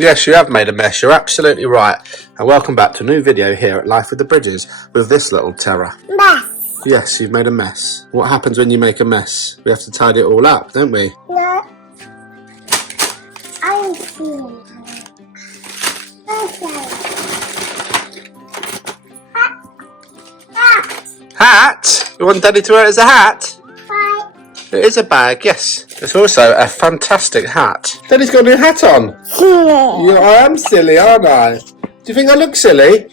Yes, you have made a mess. You're absolutely right. And welcome back to a new video here at Life with the Bridges with this little terror. Mess. Yes, you've made a mess. What happens when you make a mess? We have to tidy it all up, don't we? No. I'm seeing Hat? You want Daddy to wear it as a hat? Bye. It is a bag, yes. It's also a fantastic hat. Daddy's got a new hat on. Yeah, I am silly, aren't I? Do you think I look silly?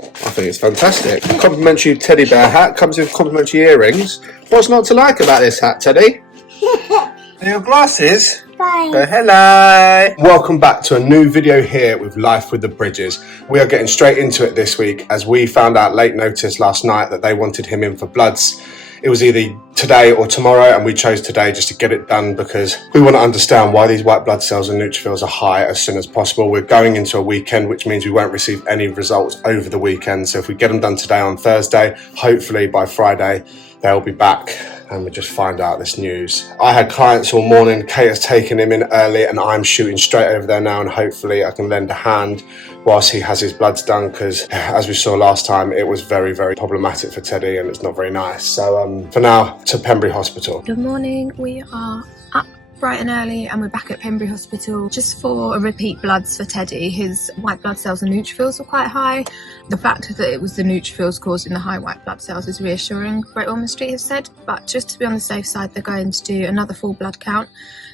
I think it's fantastic. Complimentary teddy bear hat, comes with complimentary earrings. What's not to like about this hat, Teddy? Are your glasses? Bye. Oh, hello. Welcome back to a new video here with Life with the Bridges. We are getting straight into it this week as we found out late notice last night that they wanted him in for bloods. It was either today or tomorrow, and we chose today just to get it done because we want to understand why these white blood cells and neutrophils are high as soon as possible. We're going into a weekend, which means we won't receive any results over the weekend. So if we get them done today on Thursday, hopefully by Friday, they'll be back and we just find out this news. I had clients all morning. Kate has taken him in early and I'm shooting straight over there now, and hopefully I can lend a hand whilst he has his bloods done, because as we saw last time, it was very, very problematic for Teddy and it's not very nice. So for now, to Pembury Hospital. Good morning, we are up bright and early and we're back at Pembury Hospital just for a repeat bloods for Teddy. His white blood cells and neutrophils were quite high. The fact that it was the neutrophils causing the high white blood cells is reassuring, Great Ormond Street has said, but just to be on the safe side, they're going to do another full blood count.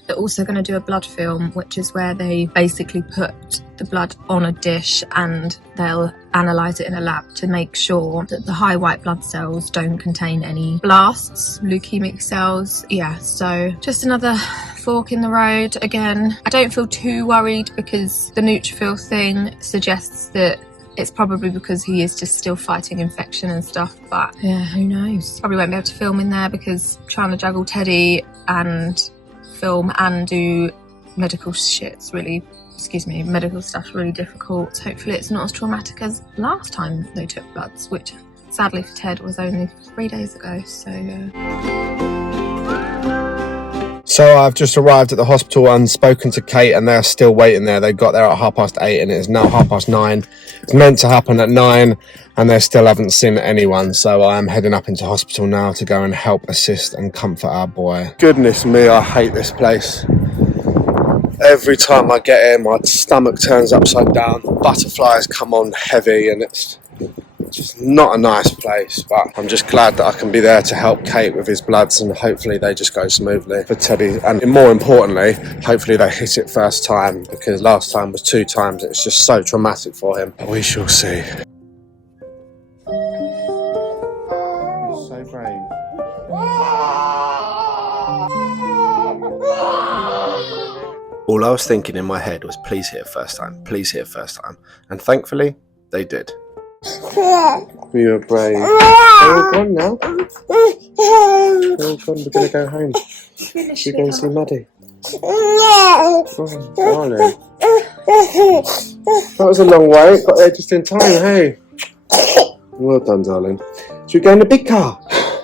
They're also going to do a blood film, which is where they basically put the blood on a dish and they'll analyse it in a lab to make sure that the high white blood cells don't contain any blasts, leukemic cells. Yeah, so just another fork in the road again. I don't feel too worried because the neutrophil thing suggests that it's probably because he is just still fighting infection and stuff, but yeah, who knows. Probably won't be able to film in there because trying to juggle Teddy and film and do medical shit's really, medical stuff's really difficult. Hopefully it's not as traumatic as last time they took bloods, which sadly for Ted was only 3 days ago, So I've just arrived at the hospital and spoken to Kate and they're still waiting there. They got there at 8:30 and it is now 9:30. It's meant to happen at 9 and they still haven't seen anyone. So I'm heading up into hospital now to go and help assist and comfort our boy. Goodness me, I hate this place. Every time I get here, my stomach turns upside down. Butterflies come on heavy and it's just not a nice place, but I'm just glad that I can be there to help Kate with his bloods and hopefully they just go smoothly for Teddy, and more importantly, hopefully they hit it first time, because last time was 2 times. It's just so traumatic for him. We shall see. So brave. All I was thinking in my head was please hit it first time, please hit it first time, and thankfully they did. You're brave. Oh, gone now. Oh, gone. We're going to go home. You're going to see Maddie. Oh, darling. That was a long way. Got there just in time, hey? Well done, darling. Should we go in the big car?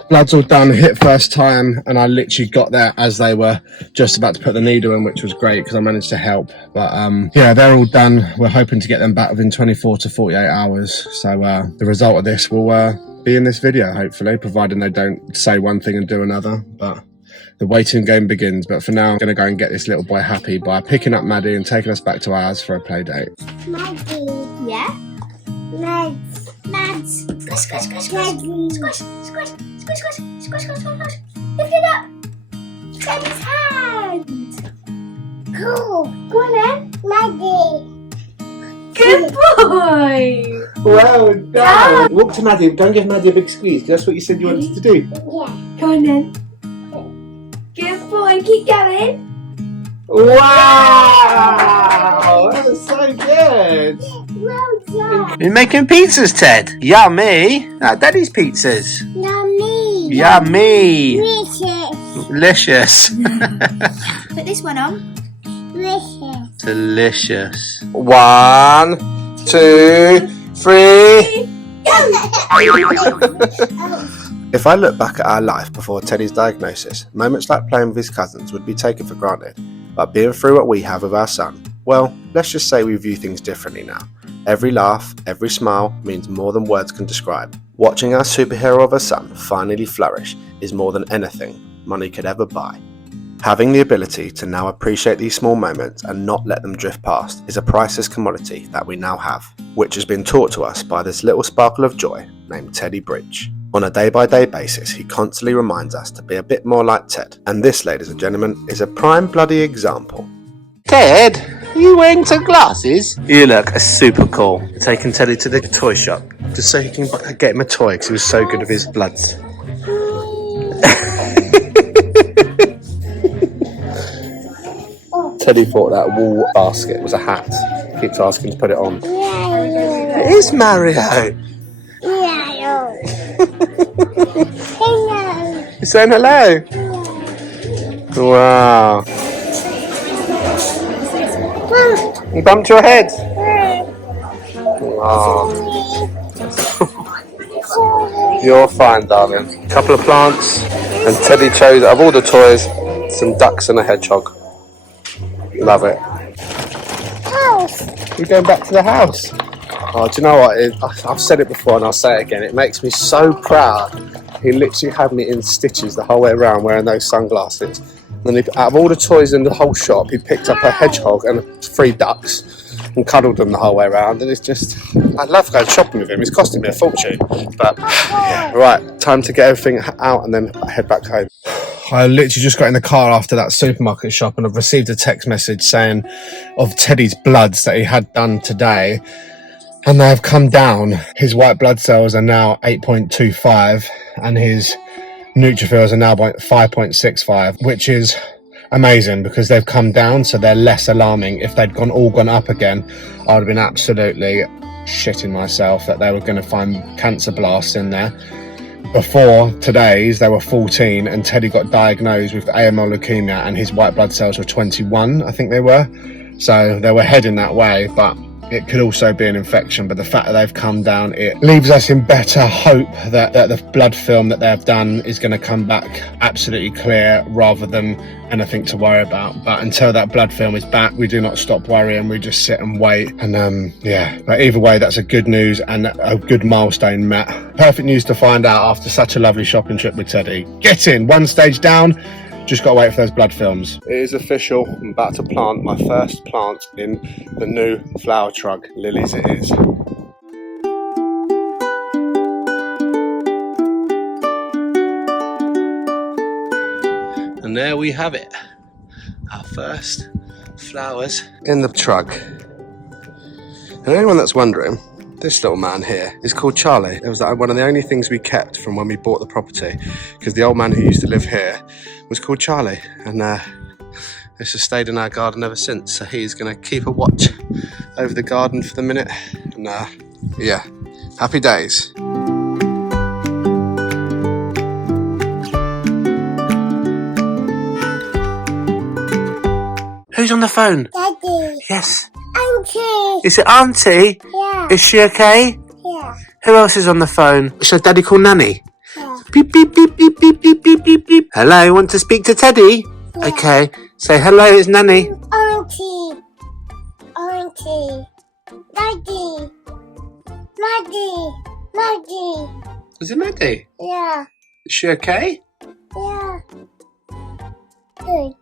Blood's all done, hit first time, and I literally got there as they were just about to put the needle in, which was great because I managed to help. But yeah, they're all done. We're hoping to get them back within 24 to 48 hours. So the result of this will be in this video, hopefully, providing they don't say one thing and do another. But the waiting game begins. But for now, I'm going to go and get this little boy happy by picking up Maddie and taking us back to ours for a play date. Maddie. Yeah? Mads. Mads. Squish, squish, squish, squish. Squish, squish. Squish, squish, squish, squish, squish. Lift it up. Daddy's hand. Cool. Go on then. Maddie. Good boy! Well done. Walk to Maddie. Go and give Maddie a big squeeze, because that's what you said you wanted to do. Yeah. Go on then. Good boy, keep going. Wow! That was so good. Well done. You're making pizzas, Ted. Yummy. Daddy's pizzas. Yummy. Yummy. Delicious. Delicious. Put this one on. Delicious. Delicious. 1, 2, 3. If I look back at our life before Teddy's diagnosis, moments like playing with his cousins would be taken for granted. But being through what we have with our son, Well, let's just say we view things differently now. Every laugh, every smile means more than words can describe. Watching our superhero of a son finally flourish is more than anything money could ever buy. Having the ability to now appreciate these small moments and not let them drift past is a priceless commodity that we now have, which has been taught to us by this little sparkle of joy named Teddy Bridge. On a day-by-day basis, he constantly reminds us to be a bit more like Ted, and this, ladies and gentlemen, is a prime bloody example. Ted, are you wearing sunglasses? You look super cool. Taking Teddy to the toy shop just so he can get him a toy because he was so good with his bloods. Teddy thought that wall basket was a hat. He keeps asking to put it on. It is Mario. Hello. You're saying hello? Wow. You bumped your head. Wow. You're fine, darling. A couple of plants, and Teddy chose out of all the toys some ducks and a hedgehog. Love it. House. We're going back to the house. Oh, do you know what? I've said it before and I'll say it again. It makes me so proud. He literally had me in stitches the whole way around wearing those sunglasses. And out of all the toys in the whole shop, he picked up a hedgehog and 3 ducks and cuddled them the whole way around. And it's just, I love going shopping with him. It's costing me a fortune. But, yeah, right, time to get everything out and then head back home. I literally just got in the car after that supermarket shop and I've received a text message saying of Teddy's bloods that he had done today. And they have come down. His white blood cells are now 8.25 and his neutrophils are now 5.65, which is amazing because they've come down, so they're less alarming. If they'd all gone up again, I would have been absolutely shitting myself that they were going to find cancer blasts in there. Before today's, they were 14 and Teddy got diagnosed with AML Leukaemia and his white blood cells were 21, I think they were. So they were heading that way, but it could also be an infection. But the fact that they've come down, it leaves us in better hope that the blood film that they've done is going to come back absolutely clear rather than anything to worry about. But until that blood film is back, we do not stop worrying. We just sit and wait. And yeah, but either way, that's a good news and a good milestone met. Perfect news to find out after such a lovely shopping trip with Teddy. Get in, one stage down. Just got to wait for those blood films. It is official. I'm about to plant my first plant in the new flower truck. Lilies it is. And there we have it. Our first flowers in the truck. And anyone that's wondering, this little man here is called Charlie. It was one of the only things we kept from when we bought the property, because the old man who used to live here was called Charlie, and this has stayed in our garden ever since. So he's going to keep a watch over the garden for the minute, and yeah, happy days. Who's on the phone? Daddy. Yes. Auntie. Is it Auntie? Yeah. Is she okay? Yeah. Who else is on the phone? Should Daddy call Nanny? Yeah. Beep, beep, beep, beep, beep, beep, beep, beep, beep. Hello, want to speak to Teddy? Yeah. Okay, say hello, it's Nanny. Auntie. Auntie. Daddy. Daddy. Daddy. Is it Maddie? Yeah. Is she okay? Yeah. Good.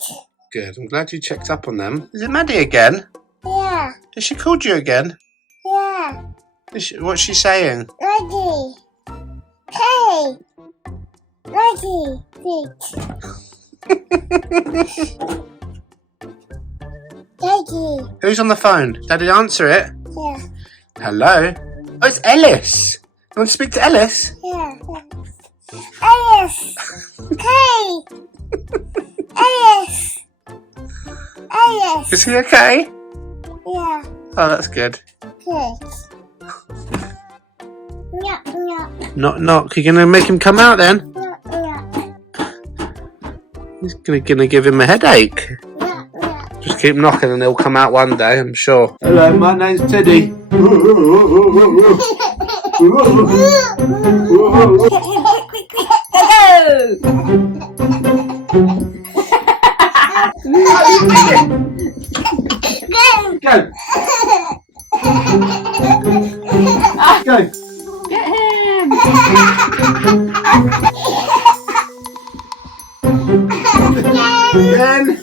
Good, I'm glad you checked up on them. Is it Maddie again? Yeah. Has she called you again? Yeah. What's she saying? Daddy. Hey. Daddy. Good. Daddy. Who's on the phone? Daddy, answer it. Yeah. Hello? Oh, it's Ellis. You want to speak to Ellis? Yeah. Alice. Hey. Alice. Alice. Is he okay? Yeah. Oh, that's good. Good. Knock, knock, Knock, knock. You're going to make him come out then? knock, knock, He's going to give him a headache. knock, knock. Just keep knocking and he'll come out one day, I'm sure. Hello, my name's Teddy. hen.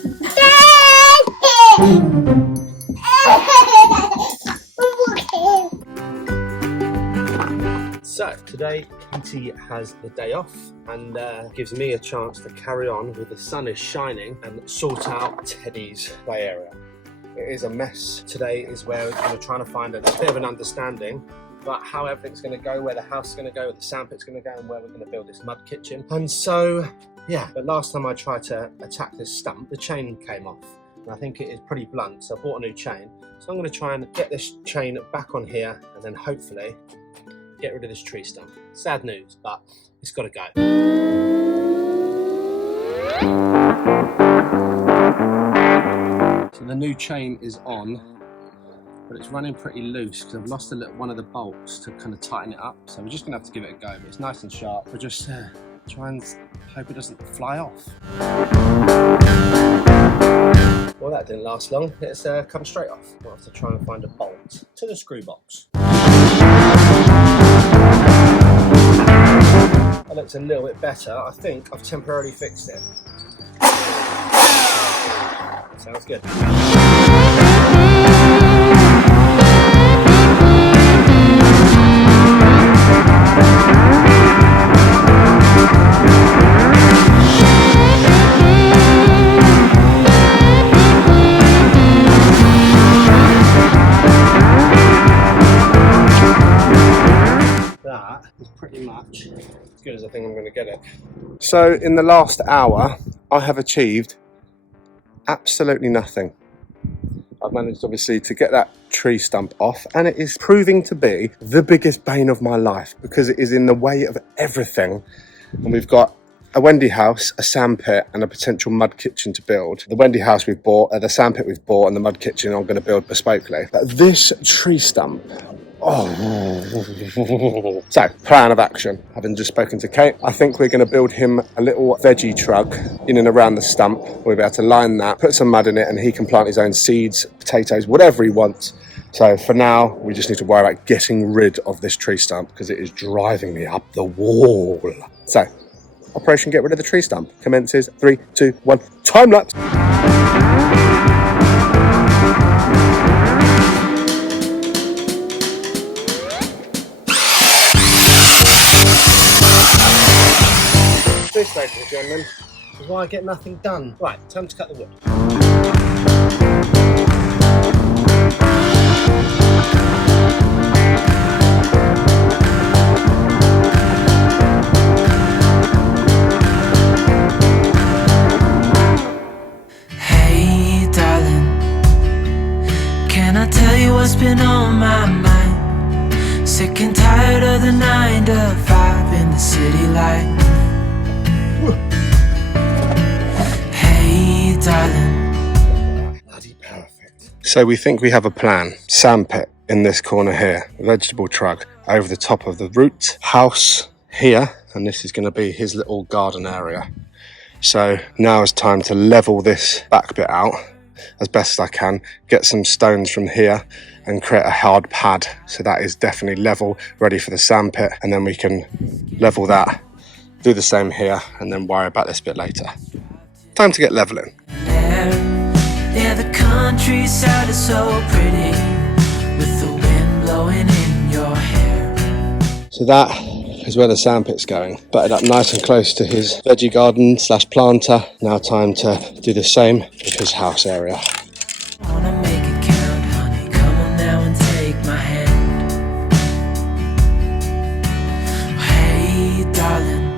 So today Katie has the day off and gives me a chance to carry on with the sun is shining and sort out Teddy's play area. It is a mess. Today is where we're trying to find a bit of an understanding about how everything's going to go, where the house is going to go, where the sandpit's going to go, and where we're going to build this mud kitchen. And so, yeah, but last time I tried to attack this stump, the chain came off. And I think it is pretty blunt, so I bought a new chain. So I'm going to try and get this chain back on here and then hopefully get rid of this tree stump. Sad news, but it's got to go. So the new chain is on, but it's running pretty loose because I've lost one of the bolts to kind of tighten it up. So we're just going to have to give it a go, but it's nice and sharp. We'll just try and hope it doesn't fly off. Well, that didn't last long. It's come straight off. We'll have to try and find a bolt to the screw box. That looks a little bit better. I think I've temporarily fixed it. Sounds good. That is pretty much as good as I think I'm going to get it. So in the last hour, I have achieved absolutely nothing. I've managed obviously to get that tree stump off, and it is proving to be the biggest bane of my life because it is in the way of everything. And we've got a Wendy house, a sandpit, and a potential mud kitchen to build. The Wendy house we've bought, the sandpit we've bought, and the mud kitchen I'm going to build bespokely. But this tree stump, So, plan of action. Having just spoken to Kate, I think we're going to build him a little veggie truck in and around the stump. We'll be able to line that, put some mud in it, and he can plant his own seeds, potatoes, whatever he wants. So for now, we just need to worry about getting rid of this tree stump because it is driving me up the wall. So, Operation Get Rid of the Tree Stump commences 3, 2, 1, time lapse. This, ladies and gentlemen, is why I get nothing done. Right, time to cut the wood. Hey, darling, can I tell you what's been on my mind? Sick and tired of the 9 to 5 in the city life. Hey, darling. Bloody perfect. So we think we have a plan. Sandpit in this corner here, vegetable truck over the top of the root house here, and this is going to be his little garden area. So now it's time to level this back bit out as best as I can, get some stones from here and create a hard pad. So that is definitely level, ready for the sandpit, and then we can level that, do the same here, and then worry about this bit later. Time to get leveling. Yeah, the countryside is so pretty with the wind blowing in your hair. So that is where the sandpit's going. Butted up nice and close to his veggie garden / planter. Now time to do the same with his house area. I wanna make it count, honey. Come on now and take my hand. Hey, darling,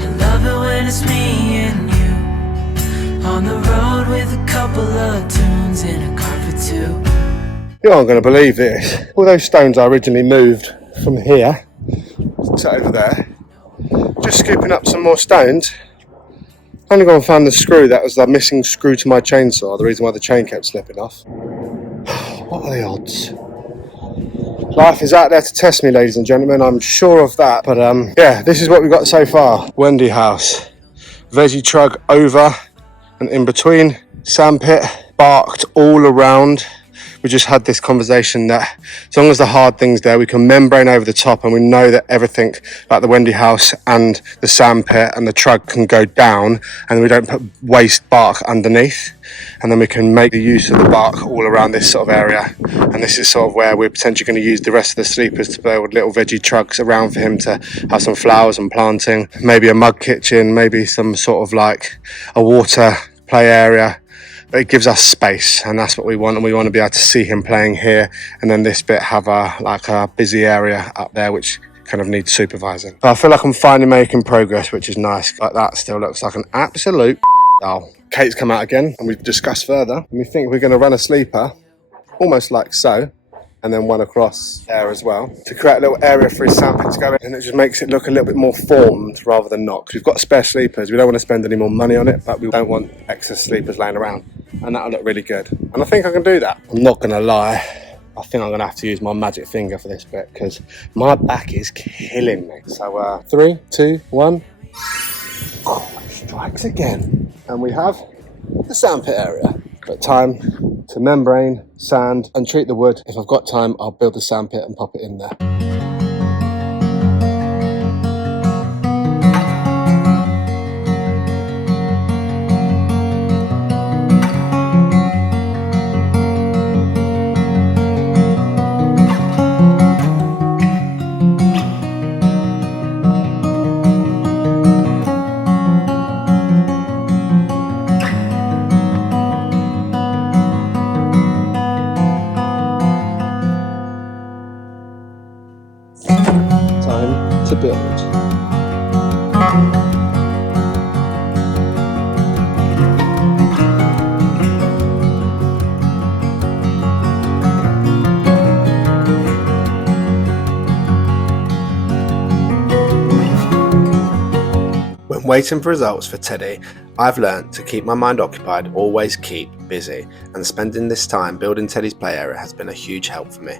I love it when it's me and you on the road with a couple of tunes in a car for two. You aren't going to believe this. All those stones I originally moved from here to over there. Just scooping up some more stones. Only gone and found the screw. That was the missing screw to my chainsaw. The reason why the chain kept slipping off. What are the odds? Life is out there to test me, ladies and gentlemen. I'm sure of that. But yeah, this is what we've got so far. Wendy house. Veggie truck over and in between. Sandpit. Barked all around. we just had this conversation that as long as the hard thing's there, we can membrane over the top, and we know that everything like the Wendy house and the sandpit and the trug can go down, and we don't put waste bark underneath, and then we can make the use of the bark all around this sort of area. And this is sort of where we're potentially going to use the rest of the sleepers to build little veggie trucks around for him to have some flowers and planting, maybe a mug kitchen, maybe some sort of like a water play area. But it gives us space, and that's what we want, and we want to be able to see him playing here, and then this bit have a busy area up there which kind of needs supervising. But I feel like I'm finally making progress, which is nice. Like that still looks like an absolute Kate's come out again, and we've discussed further, and we think we're going to run a sleeper almost like so, and then one across there as well, to create a little area for his sandpit to go in, and it just makes it look a little bit more formed rather than not, because we've got spare sleepers. We don't want to spend any more money on it, but we don't want excess sleepers laying around, and that'll look really good, and I think I can do that. I'm not gonna lie, I think I'm gonna have to use my magic finger for this bit, because my back is killing me. So 3, 2, 1. Oh, it strikes again, and we have the sandpit area. But time to membrane, sand, and treat the wood. If I've got time, I'll build the sandpit and pop it in there. Time to build. When waiting for results for Teddy, I've learnt to keep my mind occupied, always keep busy, and spending this time building Teddy's play area has been a huge help for me.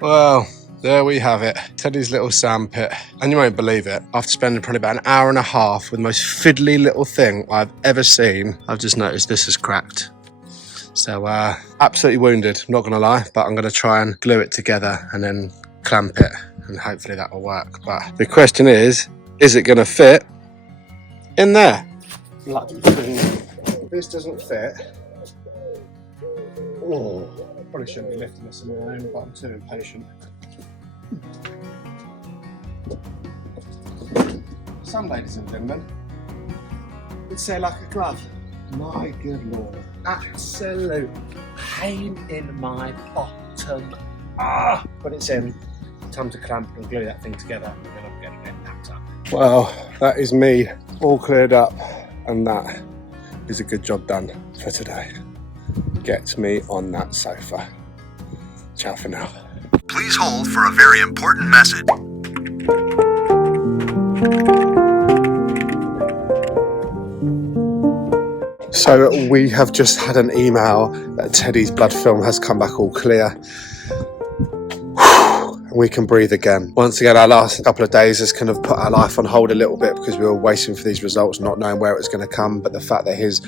Well, there we have it, Teddy's little sandpit. And you won't believe it, after spending probably about an hour and a half with the most fiddly little thing I've ever seen, I've just noticed this has cracked. So absolutely wounded, not gonna lie, but I'm gonna try and glue it together and then clamp it, and hopefully that will work. But the question is it gonna fit in there? Bloody thing. If this doesn't fit, oh, probably shouldn't be lifting this on my own, but I'm too impatient. Some ladies and gentlemen would say like a glove. My good lord, absolute pain in my bottom. But it's in. Time to clamp and glue that thing together, and then I'm getting it packed up. Well, that is me all cleared up, and that is a good job done for today. Get me on that sofa. Ciao for now. Please hold for a very important message. So we have just had an email that Teddy's blood film has come back all clear. We can breathe again. Once again, our last couple of days has kind of put our life on hold a little bit because we were waiting for these results, not knowing where it was going to come. But the fact that his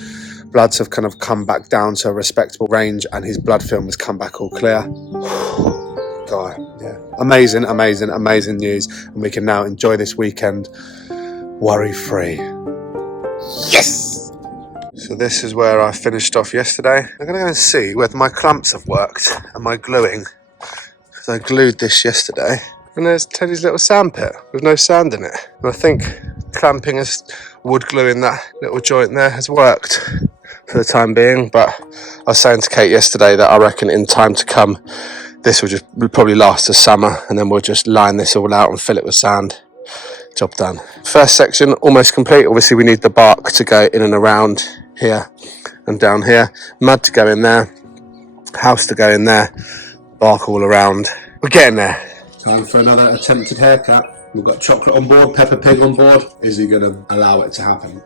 bloods have kind of come back down to a respectable range and his blood film has come back all clear. God, yeah. Amazing, amazing, amazing news. And we can now enjoy this weekend worry-free. Yes! So this is where I finished off yesterday. I'm going to go and see whether my clamps have worked and my gluing. So I glued this yesterday, and there's Teddy's little sandpit with no sand in it. And I think clamping wood gluing that little joint there has worked for the time being. But I was saying to Kate yesterday that I reckon in time to come, this will probably last the summer, and then we'll just line this all out and fill it with sand. Job done. First section almost complete. Obviously we need the bark to go in and around here and down here. Mud to go in there. House to go in there. Bark all around. We're getting there. Time for another attempted haircut. We've got chocolate on board, Peppa Pig on board. Is he going to allow it to happen?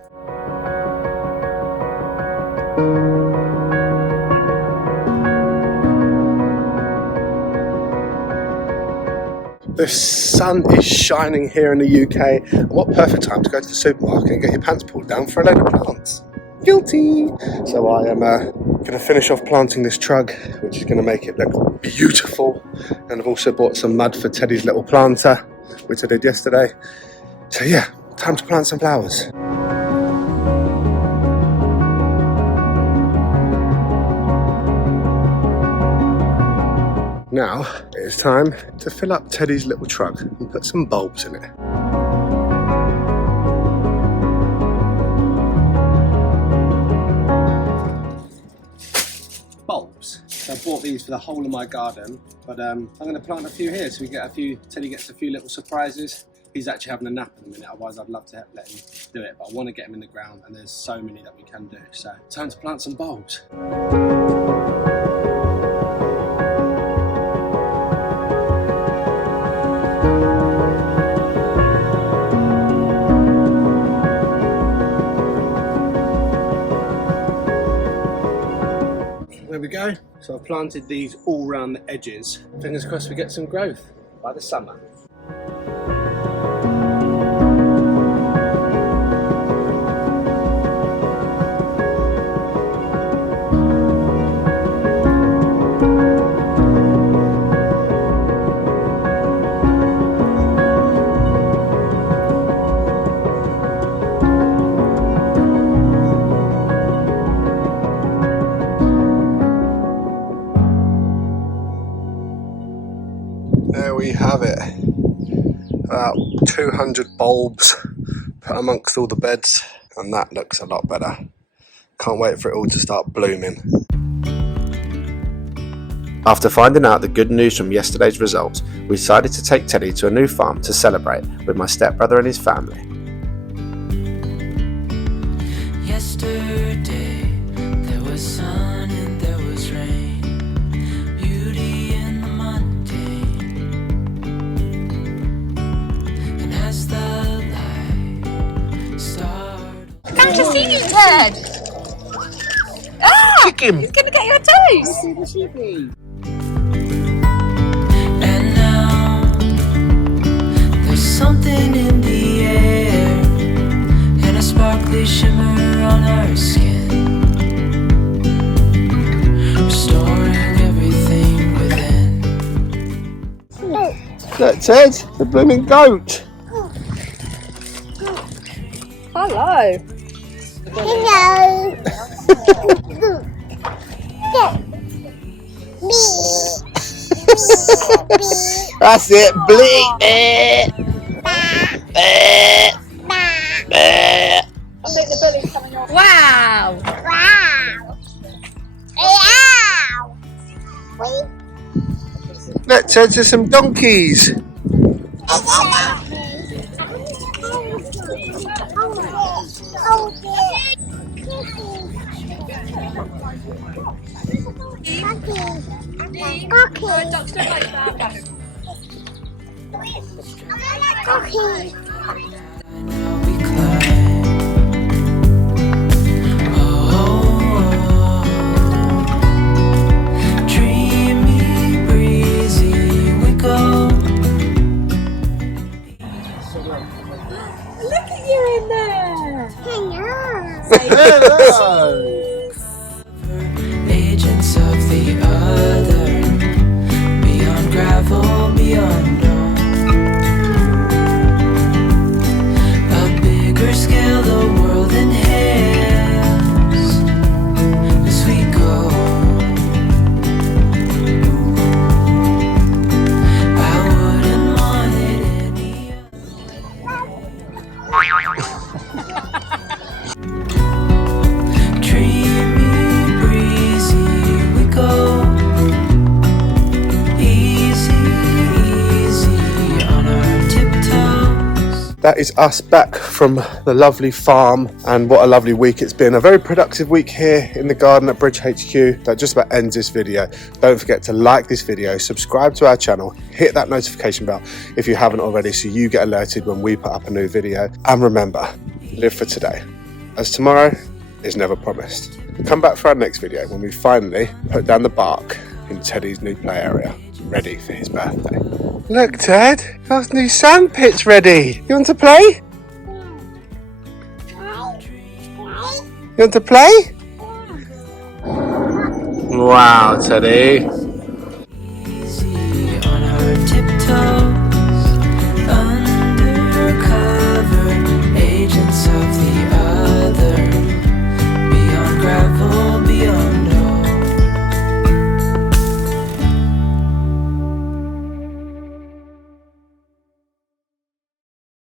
The sun is shining here in the UK. And what perfect time to go to the supermarket and get your pants pulled down for a load of plants. guilty. So I am going to finish off planting this trug, which is going to make it look beautiful. And I've also bought some mud for Teddy's little planter, which I did yesterday. So yeah, time to plant some flowers. Now it's time to fill up Teddy's little trug and put some bulbs in it. Bulbs. So I bought these for the whole of my garden, but I'm going to plant a few here so we get a few. Teddy gets a few little surprises. He's actually having a nap in a minute, otherwise I'd love to let him do it, but I want to get him in the ground and there's so many that we can do. So time to plant some bulbs. There we go. So I've planted these all around the edges. Fingers crossed we get some growth by the summer. There we have it. About 200 bulbs put amongst all the beds, and that looks a lot better. Can't wait for it all to start blooming. After finding out the good news from yesterday's results, we decided to take Teddy to a new farm to celebrate with my stepbrother and his family. Yesterday there was sun and there was rain, beauty in the mundane, and as the light started. Come to see me, Ted! Ah! Kick him! He's gonna get your toes! And now there's something in the air and a sparkly shimmer on our skin, restoring everything within. Look, Ted, the blooming goat. Hello! Hello. That's it, bleep it. Wow! Look, Ted, there's some donkeys. Now we climb. Oh, dreamy, breezy we go. Look at you in there! Agents of the other, beyond gravel, beyond dawn. A bigger scale the world inhales as we go. I wouldn't want it any other. Dreamy, breezy we go. Easy, easy on our tiptoes. That is us back from the lovely farm, and what a lovely week it's been. A very productive week here in the garden at Bridge HQ. That just about ends this video. Don't forget to like this video, subscribe to our channel, hit that notification bell if you haven't already so you get alerted when we put up a new video. And remember, live for today, as tomorrow is never promised. Come back for our next video when we finally put down the bark in Teddy's new play area, ready for his birthday. Look, Ted, those new sand pits ready. You want to play? You want to play? Wow, Teddy. Easy on her tiptoes.